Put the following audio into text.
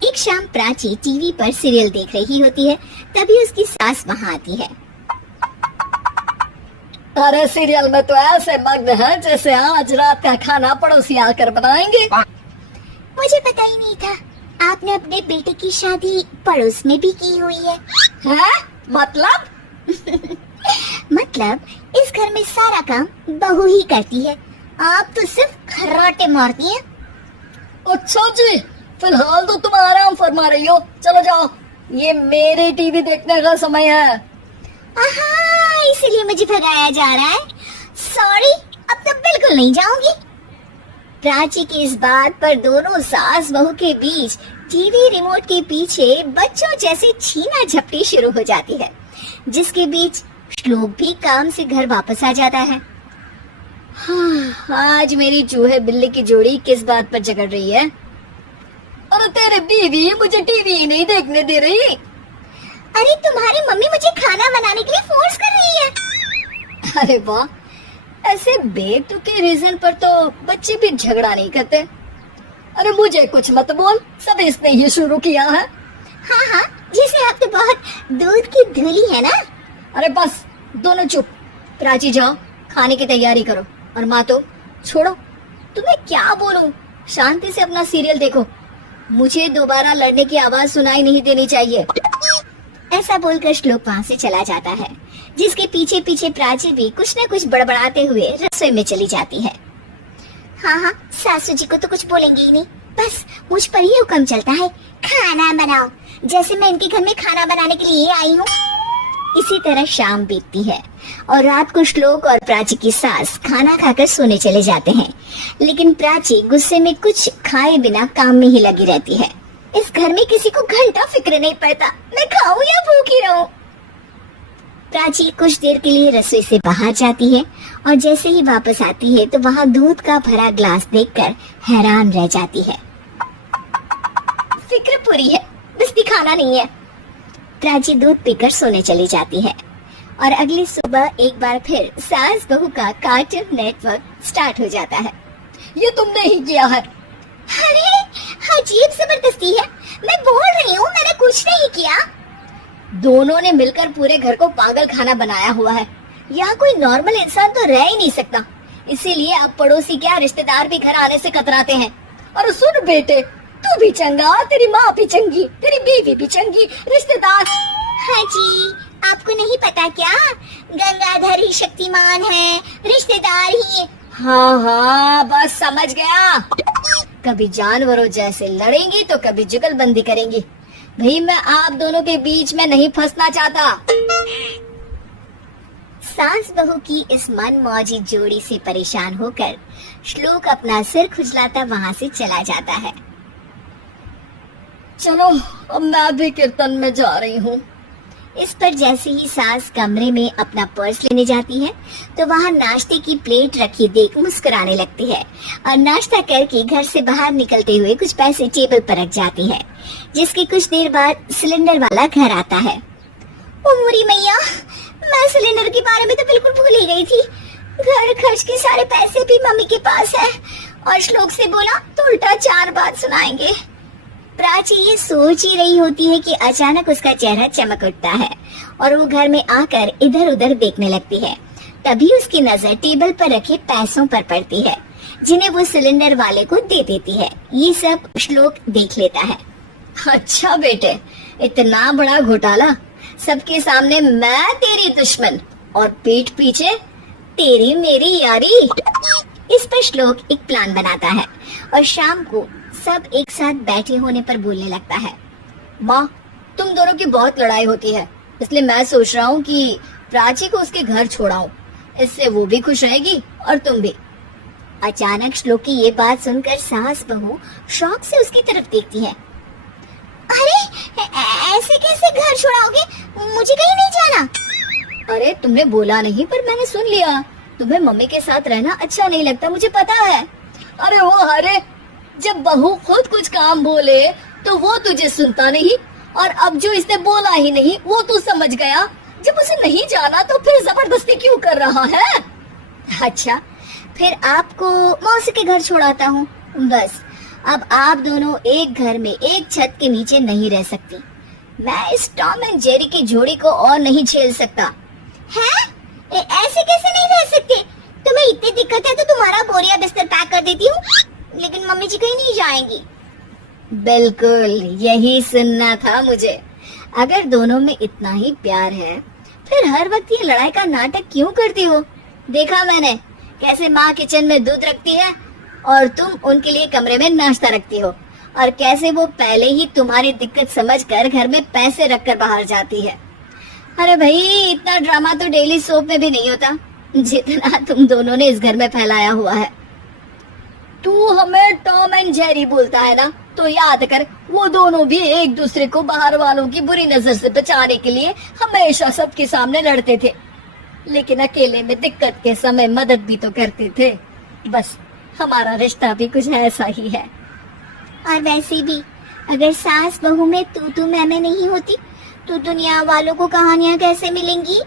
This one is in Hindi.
एक शाम प्राची टीवी पर सीरियल देख रही होती है, तभी उसकी सास वहाँ आती है। अरे सीरियल में तो ऐसे मग्न है जैसे आज रात का खाना पड़ोसी आकर बनाएंगे। मुझे पता ही नहीं था आपने अपने बेटे की शादी पड़ोस में भी की हुई है। हैं? मतलब? मतलब इस घर में सारा काम बहू ही करती है, आप तो सिर्फ खर्राटे मारती हैं। अच्छा जी, फिलहाल तो तुम आराम फरमा रही हो, चलो जाओ, ये मेरे टीवी देखने का समय है। आहा, इसीलिए मुझे भगाया जा रहा है। सॉरी, अब तो बिल्कुल नहीं जाऊंगी। प्राची की इस बात पर दोनों सास बहू के बीच टीवी रिमोट के पीछे बच्चों जैसे छीना झपटी शुरू हो जाती है, जिसके बीच श्लोक भी काम से घर वापस आ जाता है। आज मेरी चूहे बिल्ली की जोड़ी किस बात पर झगड़ रही है? अरे तेरे बीवी मुझे टीवी ही नहीं देखने दे रही। अरे तुम्हारी मम्मी मुझे खाना बनाने के लिए फोर्स कर रही है। अरे वाह, ऐसे बेतुके रीजन पर तो बच्चे भी झगड़ा नहीं करते। अरे मुझे कुछ मत बोल, सब इसने ही शुरू किया है। हाँ हाँ, जैसे आप तो बहुत दूध की धूली है ना। अरे बस, दोनों चुप। प्राची जाओ, खाने की तैयारी करो। और माँ तो छोड़ो, तुम्हें क्या बोलूं, शांति से अपना सीरियल देखो, मुझे दोबारा लड़ने की आवाज सुनाई नहीं देनी चाहिए। ऐसा बोलकर श्लोक वहाँ से चला जाता है, जिसके पीछे पीछे प्राची भी कुछ न कुछ बड़बड़ाते हुए रसोई में चली जाती है। हाँ हाँ, सासू जी को तो कुछ बोलेंगे ही नहीं, बस मुझ पर ही हुक्म चलता है, खाना बनाओ, जैसे मैं इनके घर में खाना बनाने के लिए आई हूँ। इसी तरह शाम बीतती है और रात को श्लोक और प्राची की सास खाना खाकर सोने चले जाते हैं, लेकिन प्राची गुस्से में कुछ खाए बिना काम में ही लगी रहती है। इस घर में किसी को घंटा फिक्र नहीं पड़ता, मैं खाऊं या भूखी रहूं। प्राची कुछ देर के लिए रसोई से बाहर जाती है और जैसे ही वापस आती है तो वहाँ दूध का भरा ग्लास देखकर हैरान रह जाती है। फिक्र पूरी है, बस दिखाना नहीं है। प्राची दूध पीकर सोने चली जाती है और अगली सुबह एक बार फिर सास बहू का कार्टून नेटवर्क स्टार्ट हो जाता है। ये तुमने ही किया है। अरे अजीब जबरदस्ती है, मैं बोल रही हूँ मैंने कुछ नहीं किया। दोनों ने मिलकर पूरे घर को पागल खाना बनाया हुआ है। यहाँ कोई नॉर्मल इंसान तो रह ही नहीं सकता, इसीलिए अब पड़ोसी क्या रिश्तेदार भी घर आने से कतराते हैं। और सुन बेटे, तू भी चंगा, तेरी माँ भी चंगी, तेरी बीवी भी चंगी, रिश्तेदार। हाँ जी, आपको नहीं पता क्या, गंगाधर ही शक्तिमान है, रिश्तेदार ही। हाँ हाँ, बस समझ गया। कभी जानवरों जैसे लड़ेंगी तो कभी जुगलबंदी करेंगी। भाई मैं आप दोनों के बीच में नहीं फंसना चाहता। सास बहू की इस मनमौजी जोड़ी से परेशान होकर श्लोक अपना सिर खुजलाता वहाँ से चला जाता है। चलो अब मैं भी कीर्तन में जा रही हूँ। इस पर जैसे ही सास कमरे में अपना पर्स लेने जाती है तो वहाँ नाश्ते की प्लेट रखी देख मुस्कुराने लगती है और नाश्ता करके घर से बाहर निकलते हुए कुछ पैसे टेबल पर रख जाती है, जिसके कुछ देर बाद सिलेंडर वाला घर आता है। ओ मुरी मैया, मैं सिलेंडर के बारे में तो बिल्कुल भूल ही गई थी। घर खर्च के सारे पैसे भी मम्मी के पास है और श्लोक से बोला तो उल्टा 4 बात सुनाएंगे। प्राची ये सोच ही रही होती है कि अचानक उसका चेहरा चमक उठता है और वो घर में आकर इधर उधर देखने लगती है। तभी उसकी नजर टेबल पर रखे पैसों पर पड़ती है, जिन्हें वो सिलेंडर वाले को दे देती है। ये सब श्लोक देख लेता है। अच्छा बेटे, इतना बड़ा घोटाला, सबके सामने मैं तेरी दुश्मन और पीठ पीछे तेरी मेरी यारी। इस पर श्लोक एक प्लान बनाता है और शाम को सब एक साथ बैठे होने पर बोलने लगता है। माँ, तुम दोनों की बहुत लड़ाई होती है, इसलिए मैं सोच रहा हूँ कि प्राची को उसके घर छोड़ाऊं, इससे वो भी खुश रहेगी और तुम भी। अचानक श्लोक की ये बात सुनकर सास बहू शौक से उसकी तरफ देखती है। अरे ऐसे कैसे घर छोड़ाओगे, मुझे कहीं नहीं जाना। अरे तुमने बोला नहीं पर मैंने सुन लिया, तुम्हें मम्मी के साथ रहना अच्छा नहीं लगता, मुझे पता है। अरे वो अरे, जब बहू खुद कुछ काम बोले तो वो तुझे सुनता नहीं, और अब जो इसने बोला ही नहीं वो तू समझ गया। जब उसे नहीं जाना तो फिर जबरदस्ती क्यों कर रहा है? अच्छा, फिर आपको मौसी के घर छोड़ाता हूँ, बस अब आप दोनों एक घर में एक छत के नीचे नहीं रह सकती। मैं इस टॉम एंड जेरी की जोड़ी को और नहीं झेल सकता। हैं? ऐसे कैसे नहीं रह सकते? तुम्हें इतनी दिक्कत है तो तुम्हारा बोरिया बिस्तर पैक कर देती हूँ, लेकिन मम्मी जी कहीं नहीं जाएंगी। बिल्कुल यही सुनना था मुझे। अगर दोनों में इतना ही प्यार है फिर हर वक्त ये लड़ाई का नाटक क्यों करती हो? देखा मैंने कैसे माँ किचन में दूध रखती है और तुम उनके लिए कमरे में नाश्ता रखती हो, और कैसे वो पहले ही तुम्हारी दिक्कत समझकर घर में पैसे रखकर बाहर जाती है। अरे भाई, इतना ड्रामा तो डेली सोप में भी नहीं होता जितना तुम दोनों ने इस घर में फैलाया हुआ है। तू हमें टॉम एंड जेरी बोलता है ना, तो याद कर वो दोनों भी एक दूसरे को बाहर वालों की बुरी नजर से बचाने के लिए हमेशा सबके सामने लड़ते थे, लेकिन अकेले में दिक्कत के समय मदद भी तो करते थे। बस हमारा रिश्ता भी कुछ ऐसा ही है। और वैसे भी अगर सास बहू में तू मैं नहीं होती तो दुनिया वालों को कहानियां कैसे मिलेंगी?